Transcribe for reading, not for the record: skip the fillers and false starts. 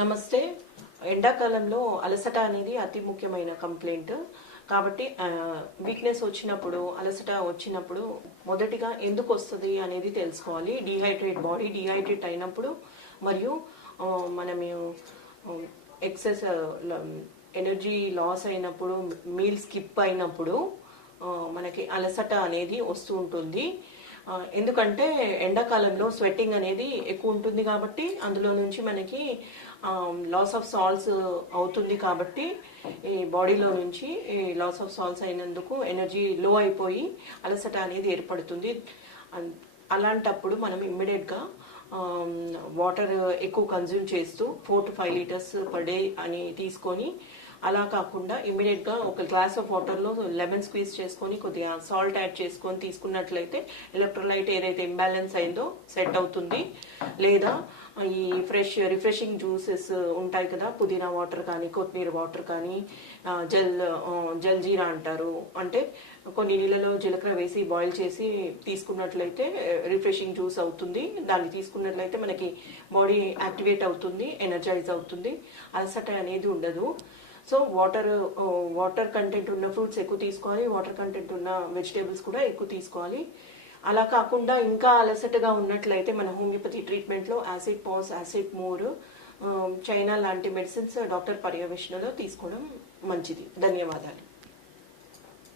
నమస్తే. ఎండాకాలంలో అలసట అనేది అతి ముఖ్యమైన కంప్లైంట్. కాబట్టి వీక్నెస్ వచ్చినప్పుడు, అలసట వచ్చినప్పుడు మొదటిగా ఎందుకు వస్తుంది అనేది తెలుసుకోవాలి. బాడీ డీహైడ్రేట్ అయినప్పుడు మరియు మనం ఎక్సెస్ ఎనర్జీ లాస్ అయినప్పుడు, మీల్ స్కిప్ అయినప్పుడు మనకి అలసట అనేది వస్తూ ఉంటుంది. ఎందుకంటే ఎండాకాలంలో స్వెట్టింగ్ అనేది ఎక్కువ ఉంటుంది కాబట్టి అందులో నుంచి మనకి లాస్ ఆఫ్ సాల్ట్స్ అవుతుంది. కాబట్టి ఈ బాడీలో నుంచి లాస్ ఆఫ్ సాల్ట్స్ అయినందుకు ఎనర్జీ లో అయిపోయి అలసట అనేది ఏర్పడుతుంది. అలాంటప్పుడు మనం ఇమ్మీడియట్గా వాటర్ ఎక్కువ కన్జ్యూమ్ చేస్తూ 4 to 5 లీటర్స్ పర్ డే అని తీసుకొని, అలా కాకుండా ఇమ్మీడియట్గా ఒక గ్లాస్ ఆఫ్ వాటర్లో లెమన్ స్క్వీజ్ చేసుకొని కొద్దిగా సాల్ట్ యాడ్ చేసుకొని తీసుకున్నట్లయితే ఎలక్ట్రోలైట్ ఏదైతే ఇంబ్యాలెన్స్ అయిందో సెట్ అవుతుంది. లేదా ఈ రిఫ్రెషింగ్ జ్యూసెస్ ఉంటాయి కదా, పుదీనా వాటర్ కానీ, కొత్తిమీర వాటర్ కానీ, జల్జీరా అంటారు, అంటే కొన్ని నీళ్ళలో జీలకర్ర వేసి బాయిల్ చేసి తీసుకున్నట్లయితే రిఫ్రెషింగ్ జ్యూస్ అవుతుంది. దాన్ని తీసుకున్నట్లయితే మనకి బాడీ యాక్టివేట్ అవుతుంది, ఎనర్జైజ్ అవుతుంది, అలసట అనేది ఉండదు. సో వాటర్ కంటెంట్ ఉన్న ఫ్రూట్స్ ఎక్కువ తీసుకోవాలి, వాటర్ కంటెంట్ ఉన్న వెజిటేబుల్స్ కూడా ఎక్కువ తీసుకోవాలి. అలా కాకుండా ఇంకా అలసటగా ఉన్నట్లయితే మన హోమియోపతి ట్రీట్మెంట్లో acid phos, acid mur, China లాంటి మెడిసిన్స్ డాక్టర్ పర్యవేక్షణలో తీసుకోవడం మంచిది. ధన్యవాదాలు.